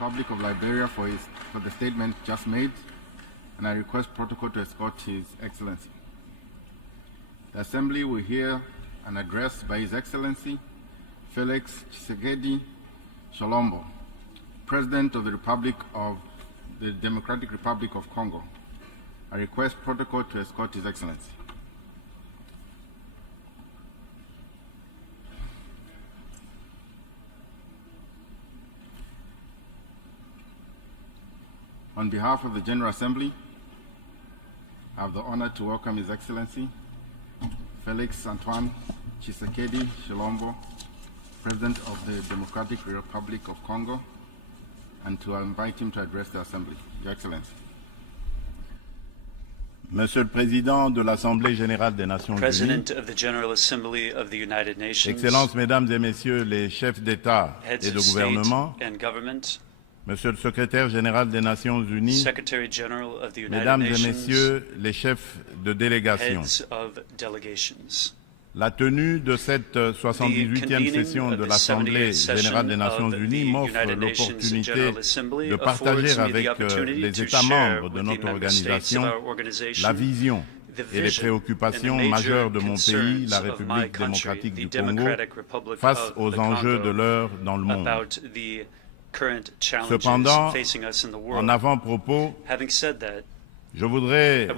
Republic of Liberia for the statement just made, and I request protocol to escort His Excellency. The Assembly will hear an address by His Excellency Felix Tshisekedi Tshilombo, President of the Democratic Republic of Congo. I request protocol to escort His Excellency. On behalf of the General Assembly, I have the honor to welcome His Excellency Felix Antoine Tshisekedi Tshilombo, President of the Democratic Republic of Congo, and to invite him to address the Assembly. Your Excellency. Monsieur le Président de l'Assemblée générale des Nations President Unies, of the General Assembly of the United Nations, Excellences, Mesdames et Messieurs les chefs d'État heads et de of gouvernement, state and government, Monsieur le Secrétaire général des Nations Unies, Secretary General of the United Mesdames et Nations, Messieurs les chefs de délégation, heads of delegations. la tenue de cette 78e session de l'Assemblée générale des Nations Unies m'offre l'opportunité de partager avec les États membres de notre organisation la vision et les préoccupations majeures de mon pays, la République démocratique du Congo, face aux enjeux de l'heure dans le monde. Cependant, en avant-propos, je voudrais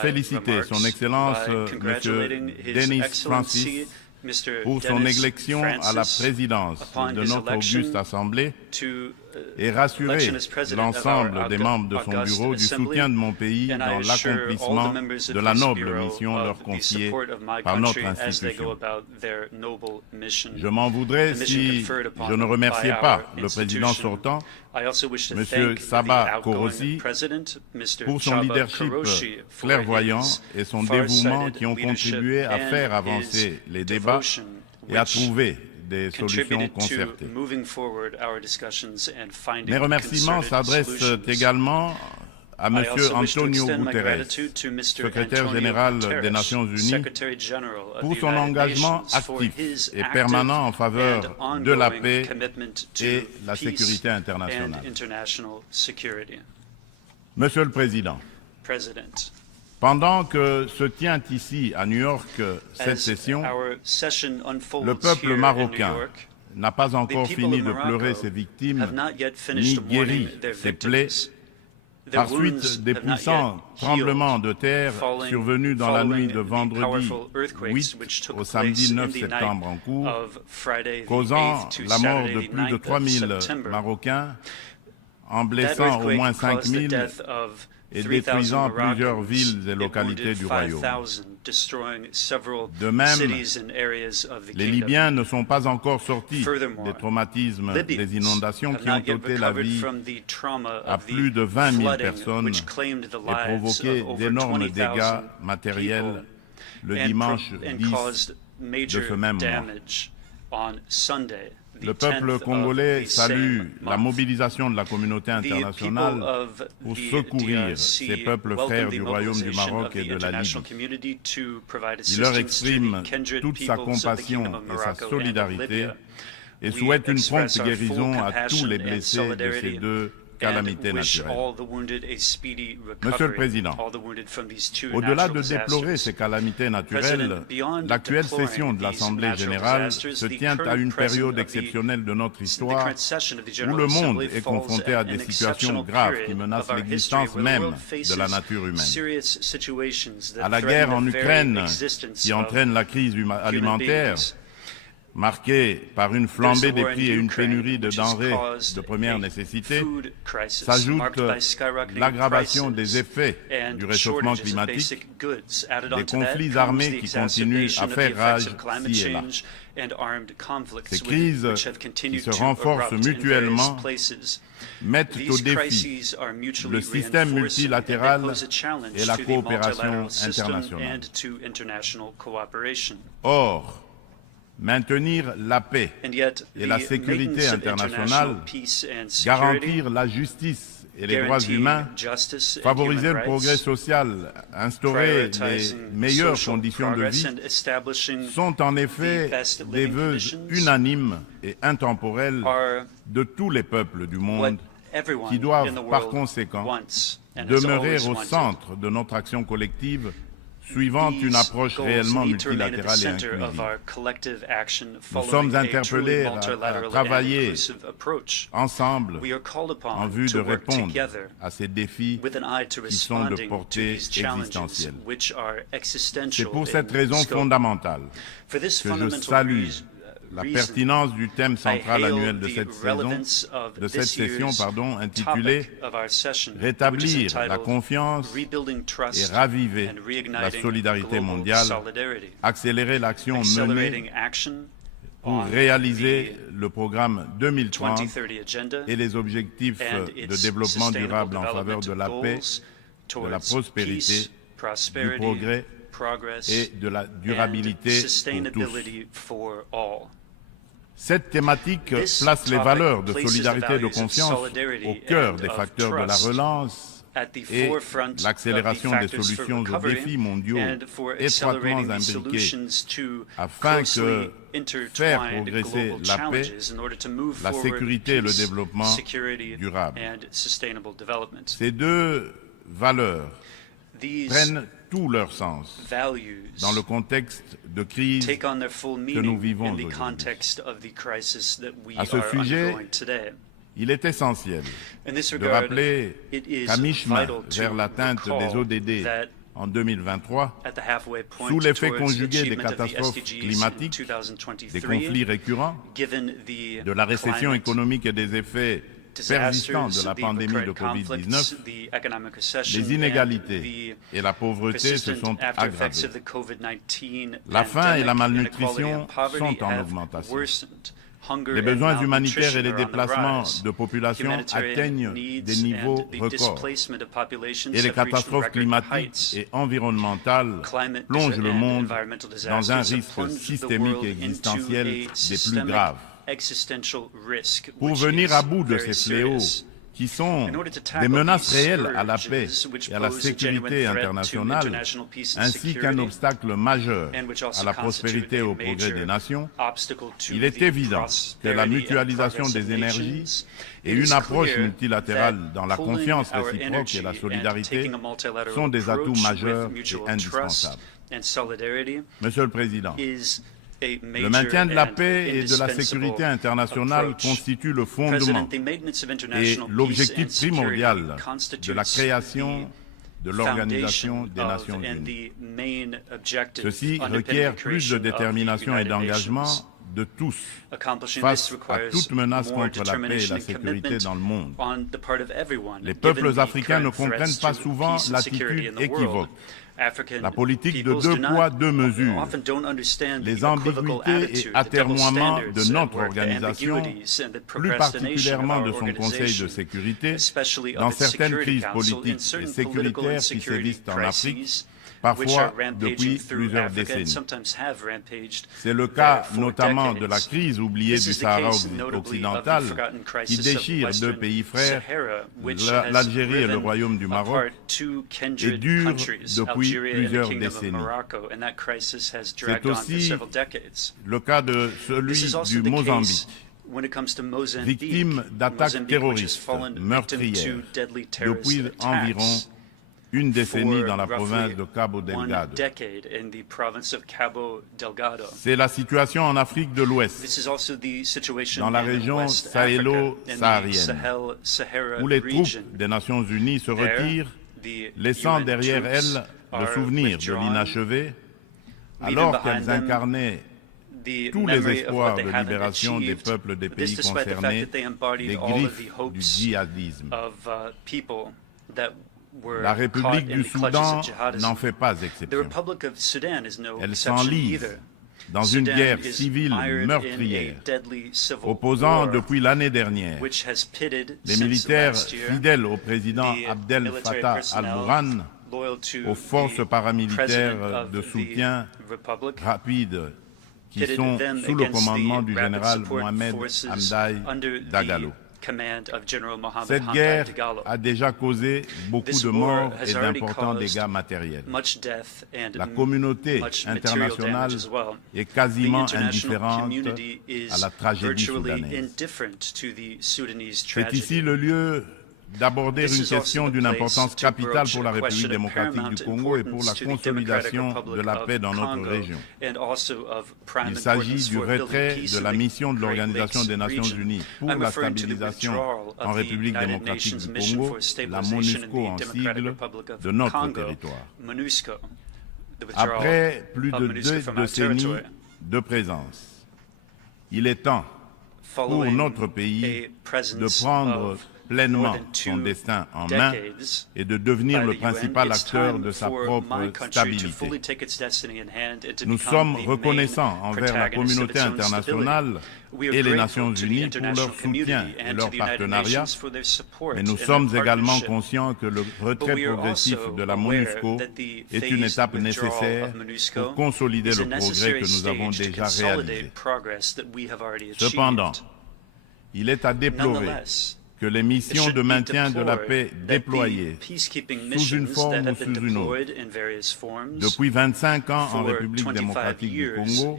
féliciter Son Excellence M. Denis Francis pour son élection à la présidence de notre auguste Assemblée et rassurer l'ensemble des membres de son bureau du soutien de mon pays dans l'accomplissement de la noble mission leur confiée par notre institution. Je m'en voudrais si je ne remerciais pas le président sortant, M. Sabah Korosi, pour son leadership clairvoyant et son dévouement qui ont contribué à faire avancer les débats et à trouver des solutions concertées. Mes remerciements s'adressent également à M. Antonio Guterres, secrétaire général des Nations Unies, pour son engagement actif et permanent en faveur de la paix et la sécurité internationale. Monsieur le Président, pendant que se tient ici à New York cette session, le peuple marocain n'a pas encore fini de pleurer ses victimes, ni guéri ses plaies, par suite des puissants tremblements de terre survenus dans la nuit de vendredi 8 au samedi 9 septembre en cours, causant la mort de plus de 3000 Marocains, en blessant au moins 5000 et détruisant plusieurs villes et localités du royaume. De même, les Libyens ne sont pas encore sortis des traumatismes des inondations qui ont ôté la vie à plus de 20 000 personnes et provoqué d'énormes dégâts matériels le dimanche 10 de ce même mois. Le peuple congolais salue la mobilisation de la communauté internationale pour secourir ces peuples frères du Royaume du Maroc et de la Libye. Il leur exprime toute sa compassion et sa solidarité et souhaite une prompte guérison à tous les blessés de ces deux calamités naturelles. Monsieur le Président, au-delà de déplorer ces calamités naturelles, l'actuelle session de l'Assemblée générale se tient à une période exceptionnelle de notre histoire où le monde est confronté à des situations graves qui menacent l'existence même de la nature humaine. À la guerre en Ukraine qui entraîne la crise alimentaire, marquée par une flambée des prix et une pénurie de denrées de première nécessité, s'ajoute l'aggravation des effets du réchauffement climatique, des conflits armés qui continuent à faire rage ci et là. Ces crises, qui se renforcent mutuellement, mettent au défi le système multilatéral et la coopération internationale. Or, maintenir la paix et la sécurité internationale, garantir la justice et les droits humains, favoriser le progrès social, instaurer les meilleures conditions de vie sont en effet des vœux unanimes et intemporels de tous les peuples du monde qui doivent par conséquent demeurer au centre de notre action collective suivant une approche réellement multilatérale et inclusive. Nous sommes interpellés à travailler ensemble en vue de répondre à ces défis qui sont de portée existentielle. C'est pour cette raison fondamentale que je salue la pertinence du thème central annuel de cette session intitulée « Rétablir la confiance et raviver la solidarité mondiale, accélérer l'action menée pour réaliser le programme 2030 et les objectifs de développement durable en faveur de la paix, de la prospérité, du progrès et de la durabilité pour tous ». Cette thématique place les valeurs de solidarité et de confiance au cœur des facteurs de la relance et l'accélération des solutions aux défis mondiaux étroitement imbriqués afin que faire progresser la paix, la sécurité et le développement durable. Ces deux valeurs prennent tout leur sens dans le contexte de crise que nous vivons aujourd'hui. À ce sujet, il est essentiel de rappeler qu'à mi-chemin vers l'atteinte des ODD en 2023, sous l'effet conjugué des catastrophes climatiques, des conflits récurrents, de la récession économique et des effets persistants de la pandémie de Covid-19, les inégalités et la pauvreté se sont aggravées. La faim et la malnutrition sont en augmentation. Les besoins humanitaires et les déplacements de population atteignent des niveaux records. Et les catastrophes climatiques et environnementales plongent le monde dans un risque systémique et existentiel des plus graves. Pour venir à bout de ces fléaux, qui sont des menaces réelles à la paix et à la sécurité internationale, ainsi qu'un obstacle majeur à la prospérité et au progrès des nations, il est évident que la mutualisation des énergies et une approche multilatérale dans la confiance réciproque et la solidarité sont des atouts majeurs et indispensables. Monsieur le Président, le maintien de la paix et de la sécurité internationale constitue le fondement et l'objectif primordial de la création de l'Organisation des Nations Unies. Ceci requiert plus de détermination et d'engagement de tous face à toute menace contre la paix et la sécurité dans le monde. Les peuples africains ne comprennent pas souvent l'attitude équivoque, la politique de deux poids, deux mesures, les ambiguïtés et atermoiements de notre organisation, plus particulièrement de son Conseil de sécurité, dans certaines crises politiques et sécuritaires qui sévissent en Afrique, parfois depuis plusieurs décennies. C'est le cas notamment de la crise oubliée du Sahara occidental qui déchire deux pays frères, l'Algérie et le Royaume du Maroc, et dure depuis plusieurs décennies. C'est aussi le cas de celui du Mozambique, victime d'attaques terroristes meurtrières depuis environ une décennie dans la province de Cabo Delgado. C'est la situation en Afrique de l'Ouest, dans la région sahélo-saharienne, où les troupes des Nations Unies se retirent, laissant derrière elles le souvenir de l'inachevé, alors qu'elles incarnaient tous les espoirs de libération des peuples des pays concernés des griffes du djihadisme. La République du Soudan n'en fait pas exception. Elle s'enlise dans une guerre civile meurtrière, opposant depuis l'année dernière les militaires fidèles au président Abdel Fattah al-Burhan aux forces paramilitaires de soutien rapide qui sont sous le commandement du général Mohamed Hamdai Dagalo. Cette guerre a déjà causé beaucoup de morts et d'importants dégâts matériels. La communauté internationale est quasiment indifférente à la tragédie soudanaise. C'est ici le lieu d'aborder une question d'une importance capitale pour la République démocratique du Congo et pour la consolidation de la paix dans notre région. Il s'agit du retrait de la mission de l'Organisation des Nations Unies pour la stabilisation en République démocratique du Congo, la MONUSCO en sigle, de notre territoire. Après plus de 2 décennies de présence, il est temps pour notre pays de prendre pleinement son destin en main et de devenir le principal acteur de sa propre stabilité. Nous sommes reconnaissants envers la communauté internationale et les Nations Unies pour leur soutien et leur partenariat, mais nous sommes également conscients que le retrait progressif de la MONUSCO est une étape nécessaire pour consolider le progrès que nous avons déjà réalisé. Cependant, il est à déplorer que les missions de maintien de la paix déployées sous une forme ou sous une autre depuis 25 ans en République démocratique du Congo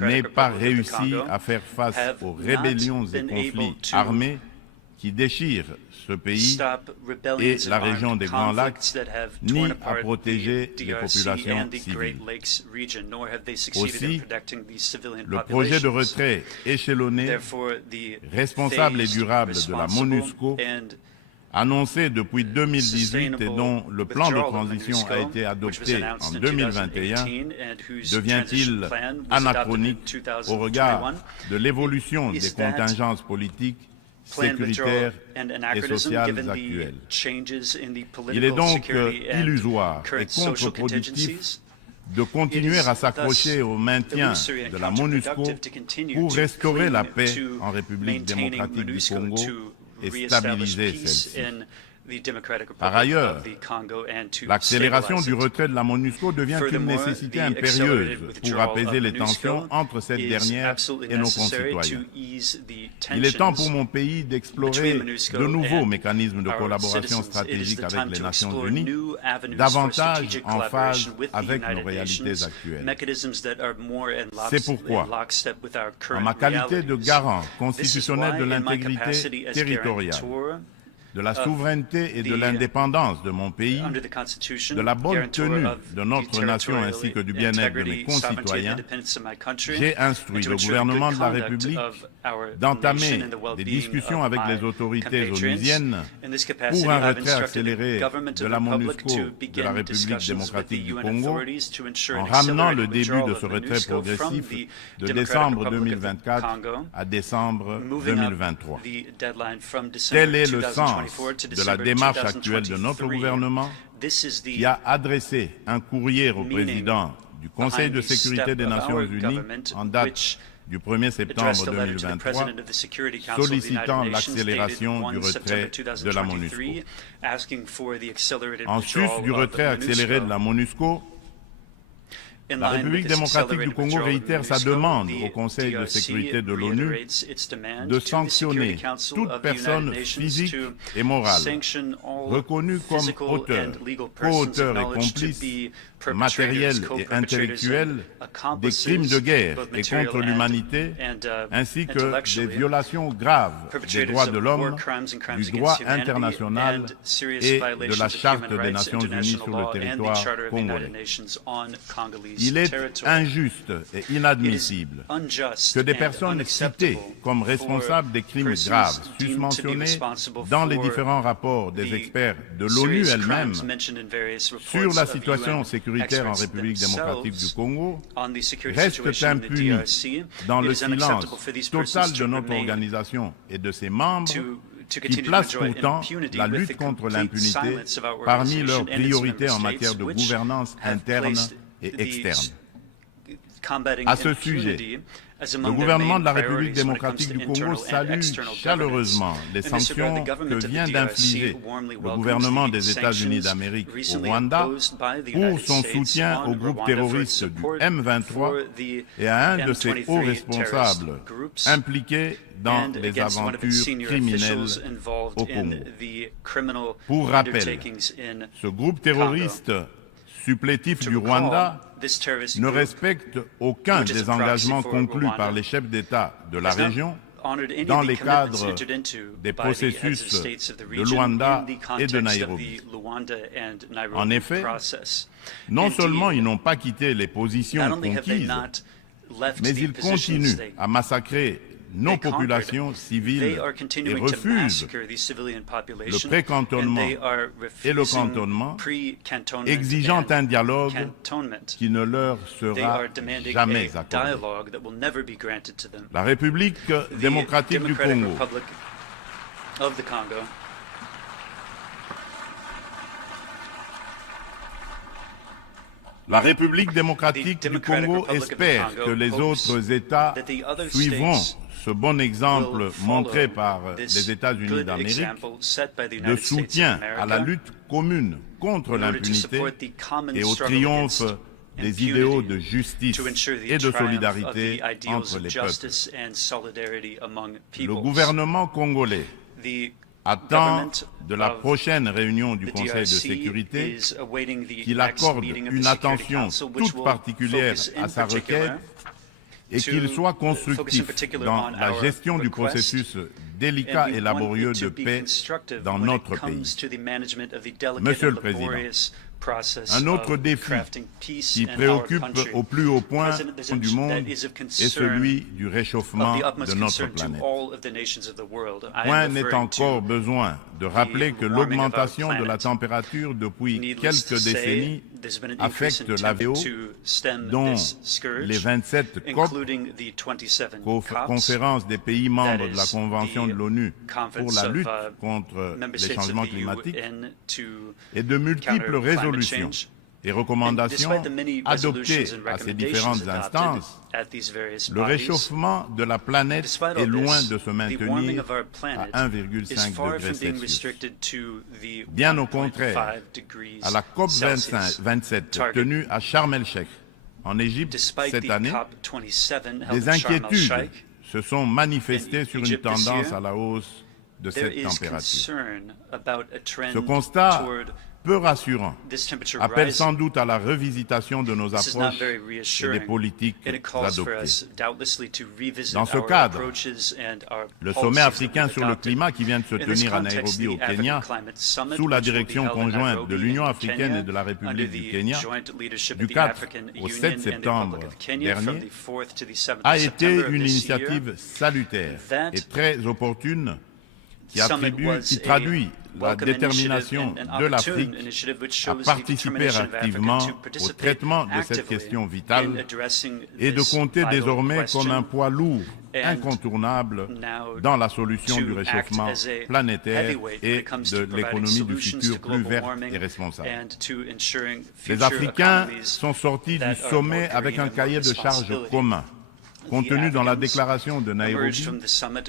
n'aient pas réussi à faire face aux rébellions et conflits armés qui déchirent ce pays et la région des Grands Lacs, ni à protéger les populations civiles. Aussi, le projet de retrait échelonné, responsable et durable de la MONUSCO, annoncé depuis 2018 et dont le plan de transition a été adopté en 2021, devient-il anachronique au regard de l'évolution des contingences politiques, sécuritaires et sociales actuelles. Il est donc illusoire et contre-productif de continuer à s'accrocher au maintien de la MONUSCO pour restaurer la paix en République démocratique du Congo et stabiliser celle-ci. Par ailleurs, l'accélération du retrait de la MONUSCO devient une nécessité impérieuse pour apaiser les tensions entre cette dernière et nos concitoyens. Il est temps pour mon pays d'explorer de nouveaux mécanismes de collaboration stratégique avec les Nations Unies, davantage en phase avec nos réalités actuelles. C'est pourquoi, en ma qualité de garant constitutionnel de l'intégrité territoriale, de la souveraineté et de l'indépendance de mon pays, de la bonne tenue de notre nation ainsi que du bien-être de mes concitoyens, j'ai instruit le gouvernement de la République d'entamer des discussions avec les autorités onusiennes pour un retrait accéléré de la MONUSCO de la République démocratique du Congo, en ramenant le début de ce retrait progressif de décembre 2024 à décembre 2023. Tel est le sens de la démarche actuelle de notre gouvernement, qui a adressé un courrier au président du Conseil de sécurité des Nations Unies en date du 1er septembre 2023, sollicitant l'accélération du retrait de la MONUSCO. En sus du retrait accéléré de la MONUSCO, la République démocratique du Congo réitère sa demande au Conseil de sécurité de l'ONU de sanctionner toute personne physique et morale reconnue comme auteur, co-auteur et complice matériel et intellectuel des crimes de guerre et contre l'humanité, ainsi que des violations graves des droits de l'homme, du droit international et de la Charte des Nations Unies sur le territoire congolais. Il est injuste et inadmissible que des personnes citées comme responsables des crimes graves susmentionnés dans les différents rapports des experts de l'ONU elle-même sur la situation sécuritaire en République démocratique du Congo restent impunis dans le silence total de notre organisation et de ses membres, qui placent pourtant la lutte contre l'impunité parmi leurs priorités en matière de gouvernance interne et externe. À ce sujet, Le gouvernement de la République démocratique du Congo salue chaleureusement les sanctions que vient d'infliger le gouvernement des États-Unis d'Amérique au Rwanda pour son soutien au groupe terroriste du M23 et à un de ses hauts responsables impliqués dans les aventures criminelles au Congo. Pour rappel, ce groupe terroriste supplétif du Rwanda ne respecte aucun des engagements conclus par les chefs d'État de la région dans les cadres des processus de Luanda et de Nairobi. En effet, non seulement ils n'ont pas quitté les positions conquises, mais ils continuent à massacrer nos populations civiles et refusent le pré-cantonnement et le cantonnement, exigeant un dialogue qui ne leur sera jamais accordé. La République démocratique du Congo La République démocratique du Congo espère que les autres États suivront ce bon exemple montré par les États-Unis d'Amérique de soutien à la lutte commune contre l'impunité et au triomphe des idéaux de justice et de solidarité entre les peuples. Le gouvernement congolais attend de la prochaine réunion du Conseil de sécurité qu'il accorde une attention toute particulière à sa requête et qu'il soit constructif dans la gestion du processus délicat et laborieux de paix dans notre pays. Monsieur le Président, un autre défi qui préoccupe au plus haut point du monde est celui du réchauffement de notre planète. Point n'est encore besoin de rappeler que l'augmentation de la température depuis quelques décennies affecte la VO, dont les 27 COP, conférence des pays membres de la Convention de l'ONU pour la lutte contre les changements climatiques, et de multiples résolutions et recommandations adoptées à ces différentes instances. Le réchauffement de la planète est loin de se maintenir à 1,5 degré Celsius. Bien au contraire, à la COP 27 tenue à Sharm el-Sheikh, en Égypte cette année, des inquiétudes se sont manifestées sur une tendance à la hausse de cette température. Ce constat peu rassurant appelle sans doute à la revisitation de nos approches et des politiques adoptées. Dans ce cadre, le sommet africain sur le climat qui vient de se tenir à Nairobi au Kenya, sous la direction conjointe de l'Union africaine et de la République du Kenya, du 4 au 7 septembre dernier, a été une initiative salutaire et très opportune qui traduit la détermination de l'Afrique à participer activement au traitement de cette question vitale et de compter désormais comme un poids lourd incontournable dans la solution du réchauffement planétaire et de l'économie du futur plus verte et responsable. Les Africains sont sortis du sommet avec un cahier de charges commun, contenu dans la déclaration de Nairobi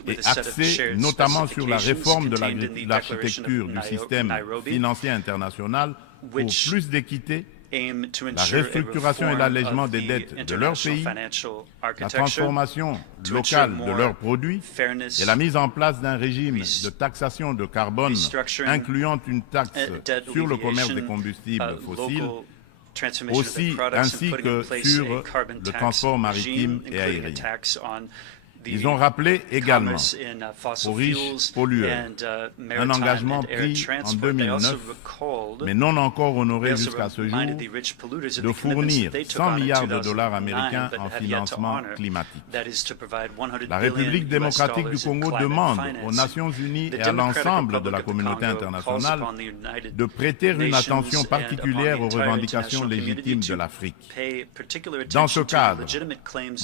et axé notamment sur la réforme de l'architecture du système financier international pour plus d'équité, la restructuration et l'allègement des dettes de leur pays, la transformation locale de leurs produits et la mise en place d'un régime de taxation de carbone incluant une taxe sur le commerce des combustibles fossiles, ainsi que sur le transport maritime et aérien. Ils ont rappelé également aux riches pollueurs un engagement pris en 2009, mais non encore honoré jusqu'à ce jour, de fournir 100 milliards de dollars américains en financement climatique. La République démocratique du Congo demande aux Nations unies et à l'ensemble de la communauté internationale de prêter une attention particulière aux revendications légitimes de l'Afrique. Dans ce cadre,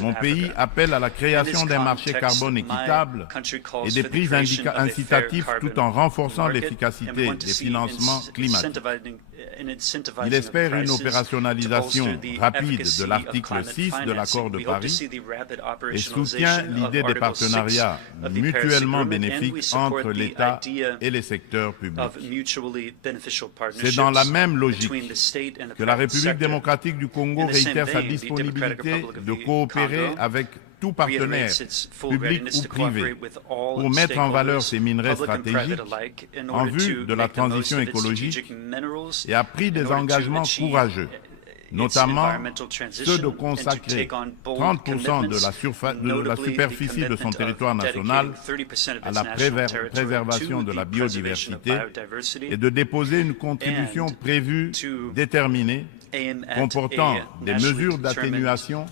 mon pays appelle à la création d'un marché carbone équitable et des prix incitatifs tout en renforçant l'efficacité des financements climatiques. Il espère une opérationnalisation rapide de l'article 6 de l'accord de Paris et soutient l'idée des partenariats mutuellement bénéfiques entre l'État et les secteurs publics. C'est dans la même logique que la République démocratique du Congo réitère sa disponibilité de coopérer avec tout partenaire, public ou privé, pour mettre en valeur ces minerais stratégiques en vue de la transition écologique et a pris des engagements courageux, notamment ceux de consacrer 30% de la superficie de son territoire national à la préservation de la biodiversité et de déposer une contribution prévue déterminée comportant des mesures d'atténuation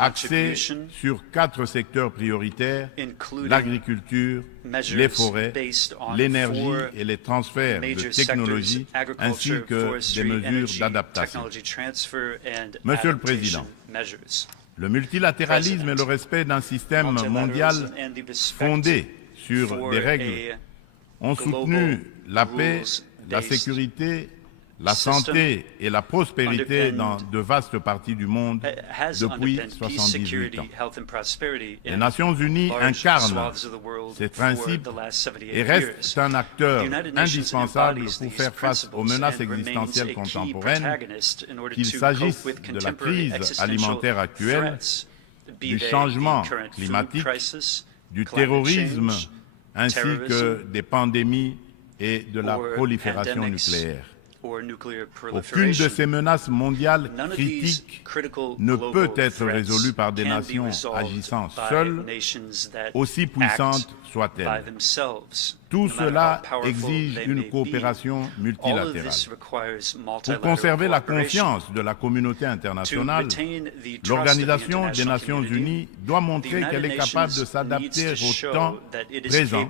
axé sur 4 secteurs prioritaires, l'agriculture, les forêts, l'énergie et les transferts de technologies, ainsi que des mesures d'adaptation. Monsieur le Président, le multilatéralisme et le respect d'un système mondial fondé sur des règles ont soutenu la paix, la sécurité, la santé et la prospérité dans de vastes parties du monde depuis 78 ans. Les Nations Unies incarnent ces principes et restent un acteur indispensable pour faire face aux menaces existentielles contemporaines, qu'il s'agisse de la crise alimentaire actuelle, du changement climatique, du terrorisme, ainsi que des pandémies et de la prolifération nucléaire. Aucune de ces menaces mondiales critiques ne peut être résolue par des nations agissant seules, aussi puissantes soient-elles. Tout cela exige une coopération multilatérale. Pour conserver la confiance de la communauté internationale, l'Organisation des Nations Unies doit montrer qu'elle est capable de s'adapter au temps présent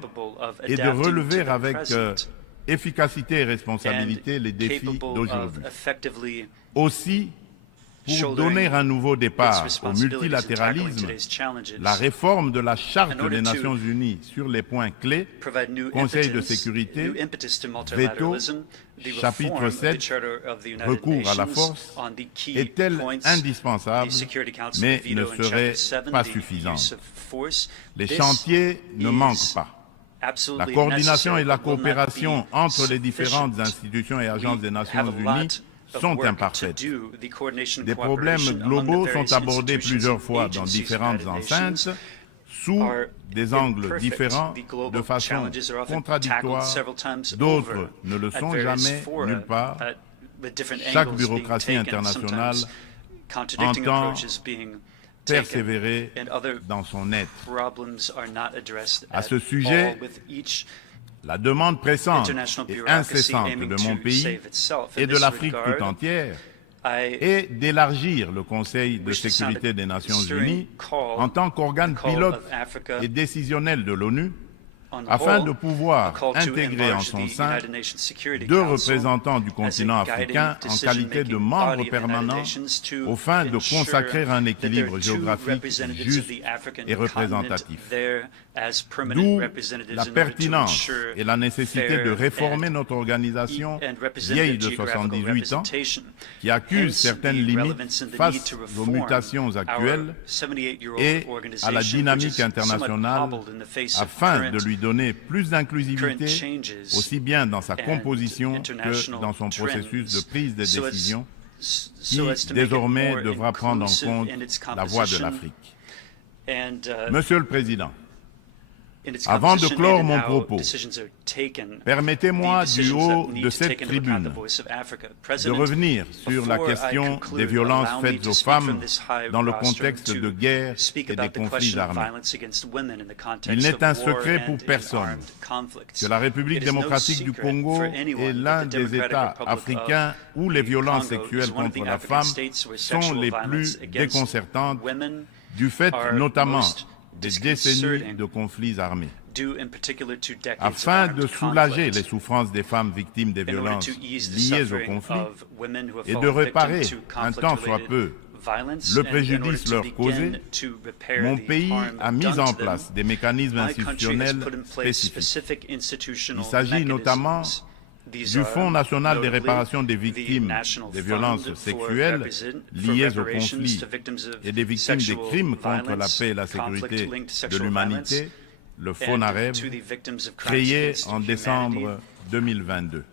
et de relever avec efficacité et responsabilité les défis d'aujourd'hui. Aussi, pour donner un nouveau départ au multilatéralisme, la réforme de la Charte des Nations Unies sur les points clés, Conseil de sécurité, veto, chapitre 7, recours à la force, est-elle indispensable, mais ne serait pas suffisante. Les chantiers ne manquent pas. La coordination et la coopération entre les différentes institutions et agences des Nations Unies sont imparfaites. Des problèmes globaux sont abordés plusieurs fois dans différentes enceintes, sous des angles différents, de façon contradictoire. D'autres ne le sont jamais, nulle part. Chaque bureaucratie internationale entend persévérer dans son être. À ce sujet, la demande pressante et incessante de mon pays et de l'Afrique tout entière est d'élargir le Conseil de sécurité des Nations Unies en tant qu'organe pilote et décisionnel de l'ONU, afin de pouvoir intégrer en son sein 2 représentants du continent africain en qualité de membres permanents aux fins de consacrer un équilibre géographique juste et représentatif. D'où la pertinence et la nécessité de réformer notre organisation vieille de 78 ans, qui accuse certaines limites face aux mutations actuelles et à la dynamique internationale, afin de lui donner plus d'inclusivité, aussi bien dans sa composition que dans son processus de prise de décision, qui désormais devra prendre en compte la voix de l'Afrique. Monsieur le Président, avant de clore mon propos, permettez-moi du haut de cette tribune de revenir sur la question des violences faites aux femmes dans le contexte de guerre et des conflits armés. Il n'est un secret pour personne que la République démocratique du Congo est l'un des États africains où les violences sexuelles contre la femme sont les plus déconcertantes, du fait notamment des décennies de conflits armés. Afin de soulager les souffrances des femmes victimes des violences liées au conflit et de réparer un tant soit peu le préjudice leur causé, mon pays a mis en place des mécanismes institutionnels spécifiques. Il s'agit notamment du Fonds national de réparation des victimes des violences sexuelles liées au conflit et des victimes des crimes contre la paix et la sécurité de l'humanité, le FONAREV, créé en décembre 2022.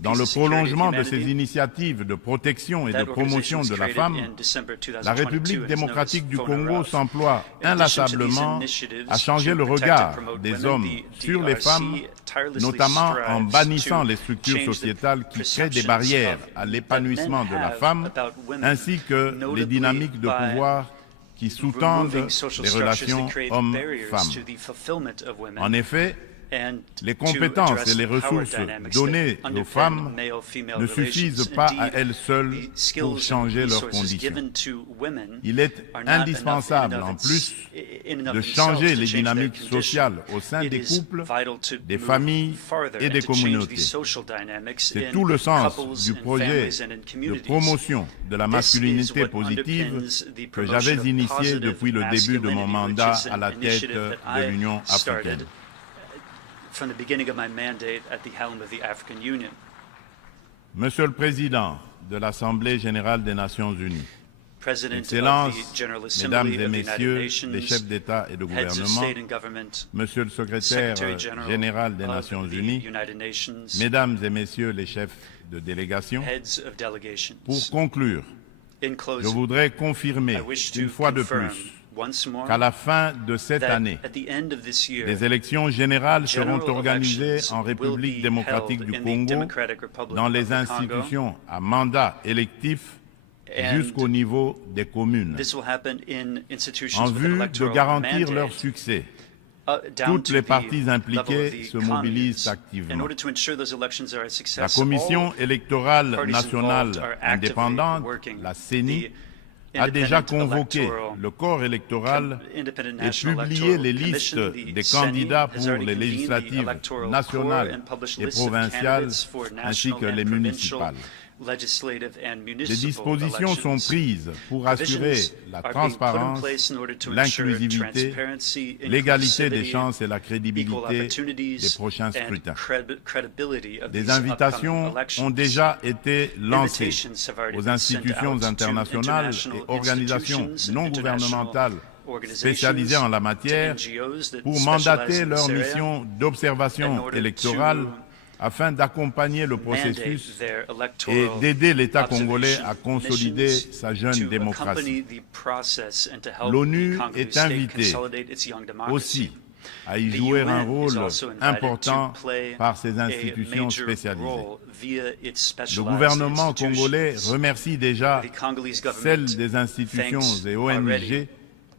Dans le prolongement de ces initiatives de protection et de promotion de la femme, la République démocratique du Congo s'emploie inlassablement à changer le regard des hommes sur les femmes, notamment en bannissant les structures sociétales qui créent des barrières à l'épanouissement de la femme, ainsi que les dynamiques de pouvoir qui sous-tendent les relations hommes-femmes. En effet, les compétences et les ressources données aux femmes ne suffisent pas à elles seules pour changer leurs conditions. Il est indispensable, en plus, de changer les dynamiques sociales au sein des couples, des familles et des communautés. C'est tout le sens du projet de promotion de la masculinité positive que j'avais initié depuis le début de mon mandat à la tête de l'Union africaine. From the beginning of my mandate at the helm of the African Union. Monsieur le Président de l'Assemblée générale des Nations unies, Excellences, Mesdames et Messieurs les chefs d'État et de gouvernement, Monsieur le Secrétaire général des Nations unies, Mesdames et Messieurs les chefs de délégation, pour conclure, je voudrais confirmer une fois de plus qu'à la fin de cette année, des élections générales seront organisées en République démocratique du Congo dans les institutions à mandat électif jusqu'au niveau des communes. En vue de garantir leur succès, toutes les parties impliquées se mobilisent activement. La Commission électorale nationale indépendante, la CENI, a déjà convoqué le corps électoral et publié les listes des candidats pour les législatives nationales et provinciales ainsi que les municipales. Des dispositions sont prises pour assurer la transparence, l'inclusivité, l'égalité des chances et la crédibilité des prochains scrutins. Des invitations ont déjà été lancées aux institutions internationales et organisations non gouvernementales spécialisées en la matière pour mandater leur mission d'observation électorale afin d'accompagner le processus et d'aider l'État congolais à consolider sa jeune démocratie. L'ONU est invitée aussi à y jouer un rôle important par ses institutions spécialisées. Le gouvernement congolais remercie déjà celles des institutions et ONG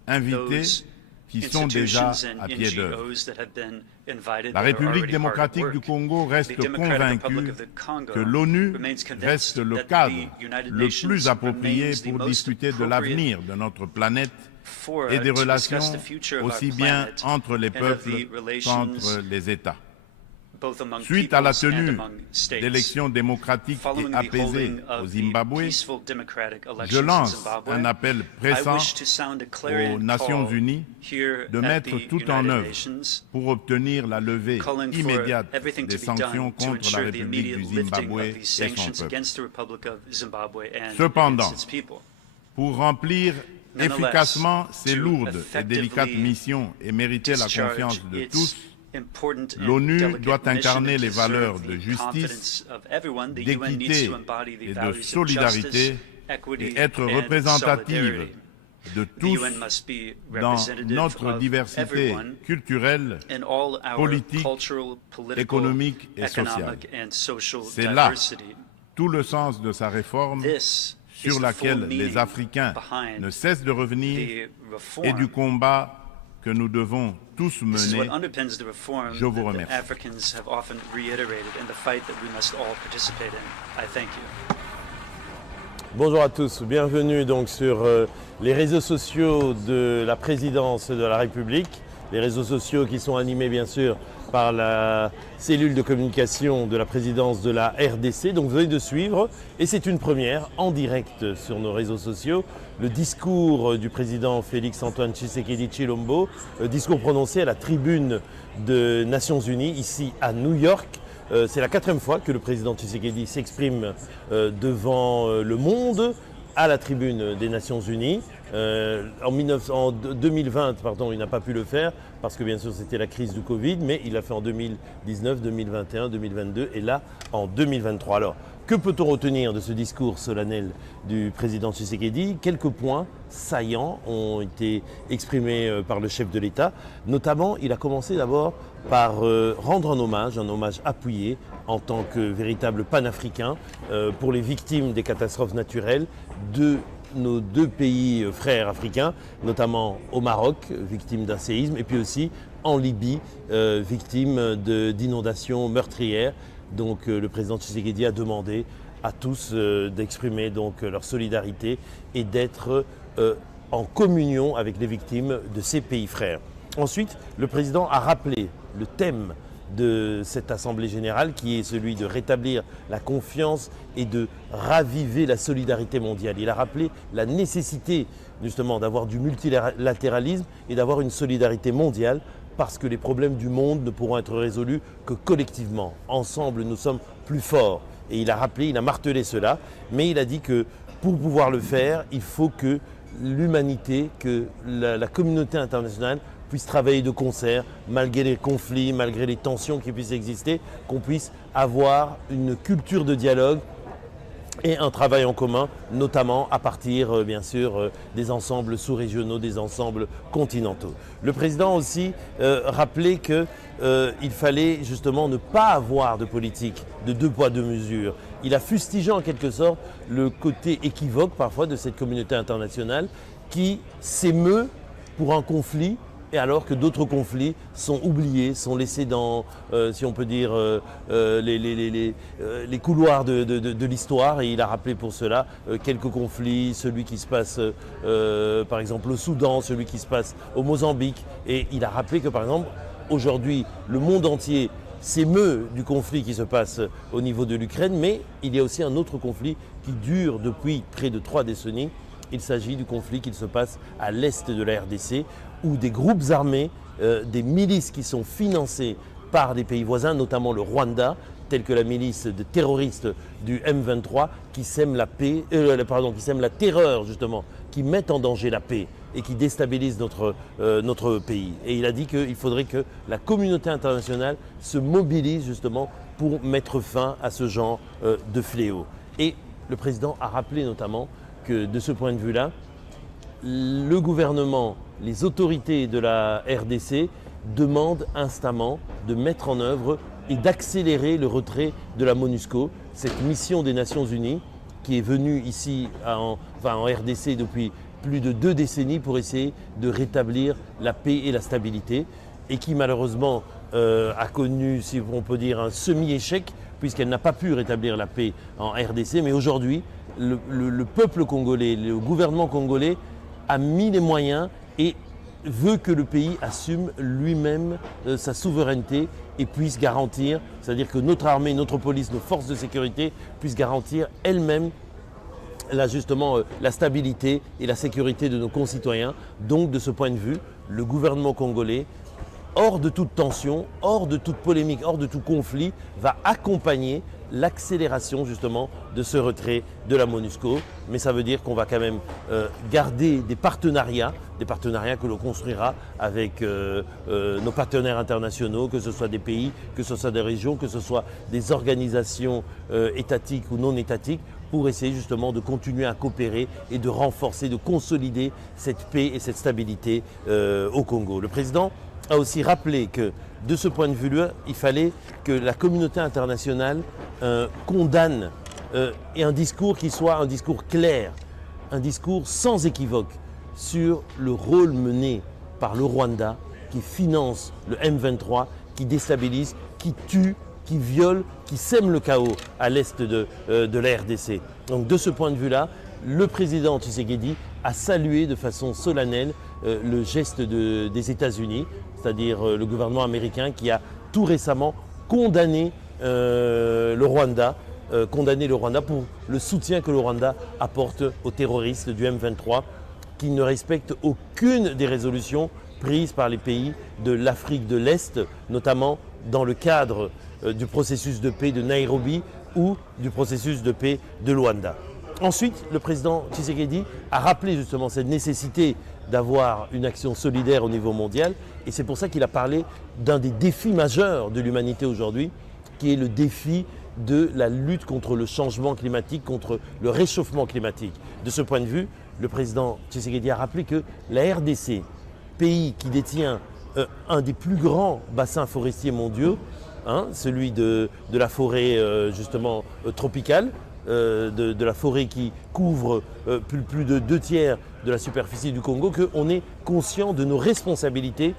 invitées qui sont déjà à pied d'œuvre. La République démocratique du Congo reste convaincue que l'ONU reste le cadre le plus approprié pour discuter de l'avenir de notre planète et des relations aussi bien entre les peuples qu'entre les États. Suite à la tenue d'élections démocratiques et apaisées au Zimbabwe, je lance un appel pressant aux Nations Unies de mettre tout en œuvre pour obtenir la levée immédiate des sanctions contre la République du Zimbabwe et son peuple. Cependant, pour remplir efficacement ces lourdes et délicates missions et mériter la confiance de tous, l'ONU doit incarner les valeurs de justice, d'équité et de solidarité et être représentative de tous dans notre diversité culturelle, politique, économique et sociale. C'est là tout le sens de sa réforme sur laquelle les Africains ne cessent de revenir et du combat que nous devons tous mener. Je vous remercie. Bonjour à tous, bienvenue donc sur les réseaux sociaux de la présidence de la République, les réseaux sociaux qui sont animés bien sûr par la cellule de communication de la présidence de la RDC. Donc vous venez de suivre, et c'est une première, en direct sur nos réseaux sociaux, le discours du président Félix-Antoine Tshisekedi Tshilombo, discours prononcé à la tribune des Nations Unies, ici à New York. C'est la 4e fois que le président Tshisekedi s'exprime devant le monde, à la tribune des Nations Unies. En 2020, il n'a pas pu le faire parce que bien sûr c'était la crise du Covid, mais il l'a fait en 2019, 2021, 2022 et là en 2023. Alors, que peut-on retenir de ce discours solennel du président Tshisekedi? Quelques points saillants ont été exprimés par le chef de l'État. Notamment, il a commencé d'abord par rendre un hommage appuyé en tant que véritable panafricain pour les victimes des catastrophes naturelles de nos 2 pays frères africains, notamment au Maroc, victime d'un séisme, et puis aussi en Libye, victime d'inondations meurtrières. Donc le président Tshisekedi a demandé à tous d'exprimer donc leur solidarité et d'être en communion avec les victimes de ces pays frères. Ensuite, le président a rappelé le thème de cette Assemblée générale qui est celui de rétablir la confiance et de raviver la solidarité mondiale. Il a rappelé la nécessité justement d'avoir du multilatéralisme et d'avoir une solidarité mondiale parce que les problèmes du monde ne pourront être résolus que collectivement. Ensemble, nous sommes plus forts. Et il a rappelé, il a martelé cela, mais il a dit que pour pouvoir le faire, il faut que l'humanité, que la communauté internationale puisse travailler de concert, malgré les conflits, malgré les tensions qui puissent exister, qu'on puisse avoir une culture de dialogue et un travail en commun, notamment à partir, bien sûr, des ensembles sous-régionaux, des ensembles continentaux. Le président aussi rappelait qu'il fallait justement ne pas avoir de politique de 2 poids 2 mesures. Il a fustigé en quelque sorte le côté équivoque parfois de cette communauté internationale qui s'émeut pour un conflit, et alors que d'autres conflits sont oubliés, sont laissés dans, si on peut dire, les couloirs de l'histoire. Et il a rappelé pour cela quelques conflits, celui qui se passe par exemple au Soudan, celui qui se passe au Mozambique. Et il a rappelé que par exemple, aujourd'hui, le monde entier s'émeut du conflit qui se passe au niveau de l'Ukraine, mais il y a aussi un autre conflit qui dure depuis près de 3 décennies. Il s'agit du conflit qui se passe à l'est de la RDC, où des groupes armés, des milices qui sont financées par des pays voisins, notamment le Rwanda, tels que la milice de terroristes du M23, qui sèment qui sèment la terreur justement, qui mettent en danger la paix et qui déstabilisent notre pays. Et il a dit qu'il faudrait que la communauté internationale se mobilise justement pour mettre fin à ce genre de fléau. Et le président a rappelé notamment que de ce point de vue-là, le gouvernement, les autorités de la RDC demandent instamment de mettre en œuvre et d'accélérer le retrait de la MONUSCO, cette mission des Nations Unies qui est venue ici en RDC depuis plus de 2 décennies pour essayer de rétablir la paix et la stabilité et qui malheureusement a connu, si on peut dire, un semi-échec puisqu'elle n'a pas pu rétablir la paix en RDC. Mais aujourd'hui, le peuple congolais, le gouvernement congolais a mis les moyens et veut que le pays assume lui-même sa souveraineté et puisse garantir, c'est-à-dire que notre armée, notre police, nos forces de sécurité puissent garantir elles-mêmes la stabilité et la sécurité de nos concitoyens. Donc de ce point de vue, le gouvernement congolais, hors de toute tension, hors de toute polémique, hors de tout conflit, va accompagner l'accélération justement de ce retrait de la MONUSCO. Mais ça veut dire qu'on va quand même garder des partenariats que l'on construira avec nos partenaires internationaux, que ce soit des pays, que ce soit des régions, que ce soit des organisations étatiques ou non étatiques, pour essayer justement de continuer à coopérer et de renforcer, de consolider cette paix et cette stabilité au Congo. Le président a aussi rappelé que de ce point de vue-là, il fallait que la communauté internationale condamne et un discours qui soit un discours clair, un discours sans équivoque sur le rôle mené par le Rwanda qui finance le M23, qui déstabilise, qui tue, qui viole, qui sème le chaos à l'est de la RDC. Donc de ce point de vue-là, le président Tshisekedi a salué de façon solennelle le geste des États-Unis, c'est-à-dire le gouvernement américain qui a tout récemment condamné le Rwanda pour le soutien que le Rwanda apporte aux terroristes du M23 qui ne respectent aucune des résolutions prises par les pays de l'Afrique de l'Est, notamment dans le cadre du processus de paix de Nairobi ou du processus de paix de Luanda. Ensuite, le président Tshisekedi a rappelé justement cette nécessité d'avoir une action solidaire au niveau mondial et c'est pour ça qu'il a parlé d'un des défis majeurs de l'humanité aujourd'hui qui est le défi de la lutte contre le changement climatique, contre le réchauffement climatique. De ce point de vue, le président Tshisekedi a rappelé que la RDC, pays qui détient un des plus grands bassins forestiers mondiaux, celui de la forêt justement tropicale, de la forêt qui couvre plus de 2/3 de la superficie du Congo, qu'on est conscient de nos responsabilités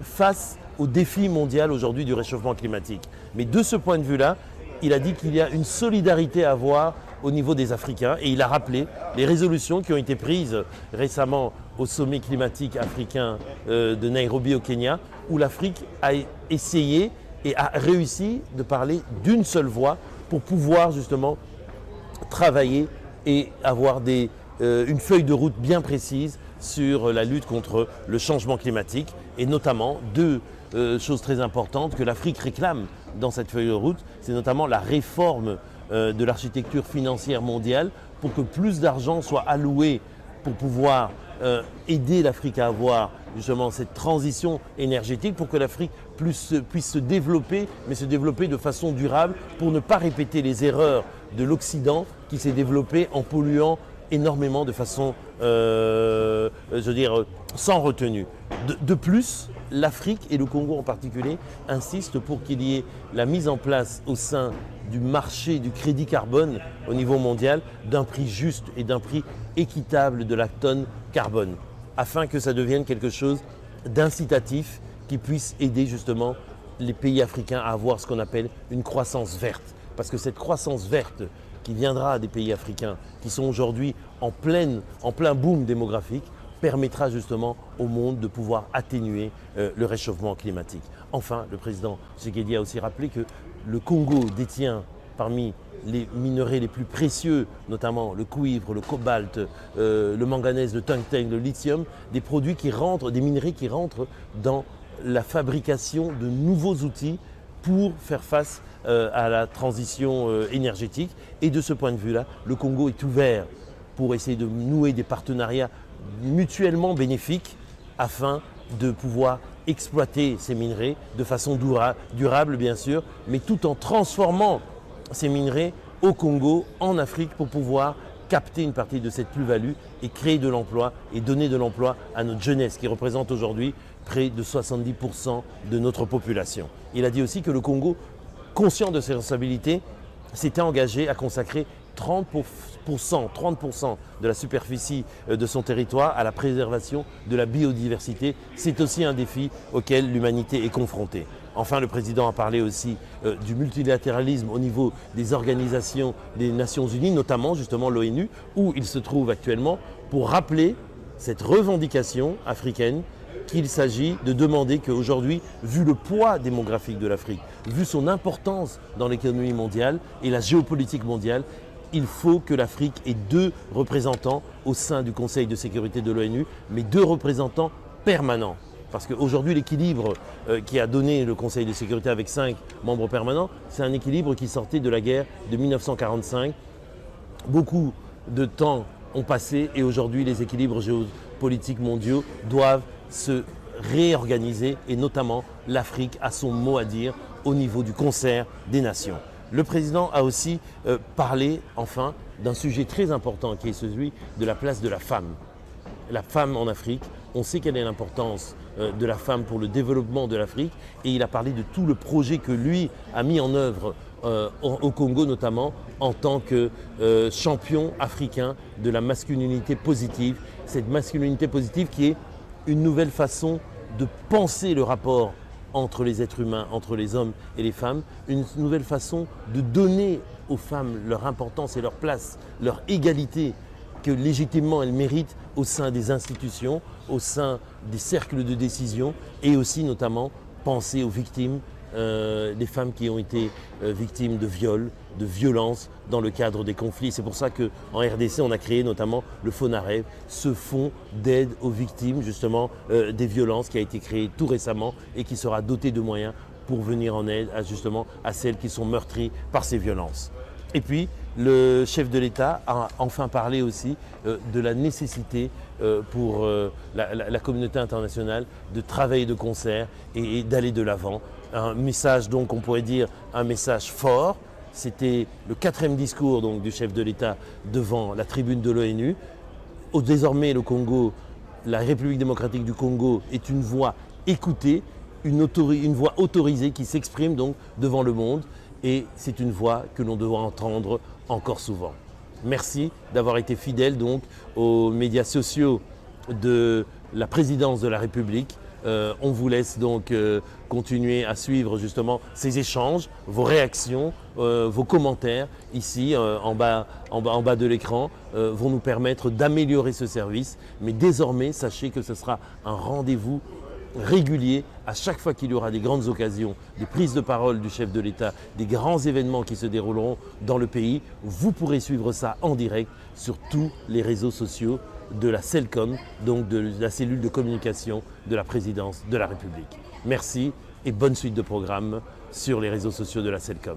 face au défi mondial aujourd'hui du réchauffement climatique. Mais de ce point de vue-là, il a dit qu'il y a une solidarité à avoir au niveau des Africains et il a rappelé les résolutions qui ont été prises récemment au sommet climatique africain de Nairobi au Kenya, où l'Afrique a essayé et a réussi de parler d'une seule voix pour pouvoir justement travailler et avoir une feuille de route bien précise sur la lutte contre le changement climatique et notamment deux choses très importantes que l'Afrique réclame dans cette feuille de route, c'est notamment la réforme de l'architecture financière mondiale pour que plus d'argent soit alloué pour pouvoir aider l'Afrique à avoir justement cette transition énergétique pour que l'Afrique puisse se développer, mais se développer de façon durable pour ne pas répéter les erreurs de l'Occident qui s'est développé en polluant énormément de façon, sans retenue. De plus, l'Afrique et le Congo en particulier insistent pour qu'il y ait la mise en place au sein du marché du crédit carbone au niveau mondial d'un prix juste et d'un prix équitable de la tonne carbone, afin que ça devienne quelque chose d'incitatif qui puisse aider justement les pays africains à avoir ce qu'on appelle une croissance verte. Parce que cette croissance verte qui viendra des pays africains qui sont aujourd'hui en plein boom démographique permettra justement au monde de pouvoir atténuer le réchauffement climatique. Enfin, le président Tshisekedi a aussi rappelé que le Congo détient parmi les minerais les plus précieux, notamment le cuivre, le cobalt, le manganèse, le tungstène, le lithium, des minerais qui rentrent dans la fabrication de nouveaux outils pour faire face à la transition énergétique. Et de ce point de vue-là, le Congo est ouvert pour essayer de nouer des partenariats mutuellement bénéfiques afin de pouvoir exploiter ces minerais de façon durable bien sûr, mais tout en transformant ces minerais au Congo, en Afrique, pour pouvoir capter une partie de cette plus-value et créer de l'emploi et donner de l'emploi à notre jeunesse qui représente aujourd'hui près de 70% de notre population. Il a dit aussi que le Congo, conscient de ses responsabilités, s'était engagé à consacrer 30% de la superficie de son territoire à la préservation de la biodiversité. C'est aussi un défi auquel l'humanité est confrontée. Enfin, le président a parlé aussi du multilatéralisme au niveau des organisations des Nations Unies, notamment justement l'ONU, où il se trouve actuellement, pour rappeler cette revendication africaine qu'il s'agit de demander qu'aujourd'hui, vu le poids démographique de l'Afrique, vu son importance dans l'économie mondiale et la géopolitique mondiale, il faut que l'Afrique ait 2 représentants au sein du Conseil de sécurité de l'ONU, mais 2 représentants permanents. Parce qu'aujourd'hui, l'équilibre qui a donné le Conseil de sécurité avec 5 membres permanents, c'est un équilibre qui sortait de la guerre de 1945. Beaucoup de temps ont passé et aujourd'hui, les équilibres géopolitiques mondiaux doivent se réorganiser et notamment l'Afrique a son mot à dire au niveau du concert des nations. Le président a aussi parlé enfin d'un sujet très important qui est celui de la place de la femme. La femme en Afrique, on sait quelle est l'importance de la femme pour le développement de l'Afrique et il a parlé de tout le projet que lui a mis en œuvre au Congo notamment en tant que champion africain de la masculinité positive. Cette masculinité positive qui est une nouvelle façon de penser le rapport entre les êtres humains, entre les hommes et les femmes, une nouvelle façon de donner aux femmes leur importance et leur place, leur égalité que légitimement elles méritent au sein des institutions, au sein des cercles de décision et aussi notamment penser aux victimes les femmes qui ont été victimes de viols, de violences dans le cadre des conflits. C'est pour ça qu'en RDC, on a créé notamment le FONAREV, ce fonds d'aide aux victimes justement des violences qui a été créé tout récemment et qui sera doté de moyens pour venir en aide à celles qui sont meurtries par ces violences. Et puis, le chef de l'État a enfin parlé aussi de la nécessité pour la communauté internationale de travailler de concert et d'aller de l'avant. Un message, donc, on pourrait dire un message fort. C'était le 4e discours donc, du chef de l'État devant la tribune de l'ONU. Désormais, le Congo, la République démocratique du Congo est une voix écoutée, une voix autorisée qui s'exprime donc devant le monde. Et c'est une voix que l'on doit entendre encore souvent. Merci d'avoir été fidèle donc aux médias sociaux de la présidence de la République. On vous laisse donc continuer à suivre justement ces échanges, vos réactions, vos commentaires ici en bas de l'écran vont nous permettre d'améliorer ce service. Mais désormais, sachez que ce sera un rendez-vous régulier à chaque fois qu'il y aura des grandes occasions, des prises de parole du chef de l'État, des grands événements qui se dérouleront dans le pays. Vous pourrez suivre ça en direct sur tous les réseaux sociaux de la CELCOM, donc de la cellule de communication de la présidence de la République. Merci et bonne suite de programme sur les réseaux sociaux de la CELCOM.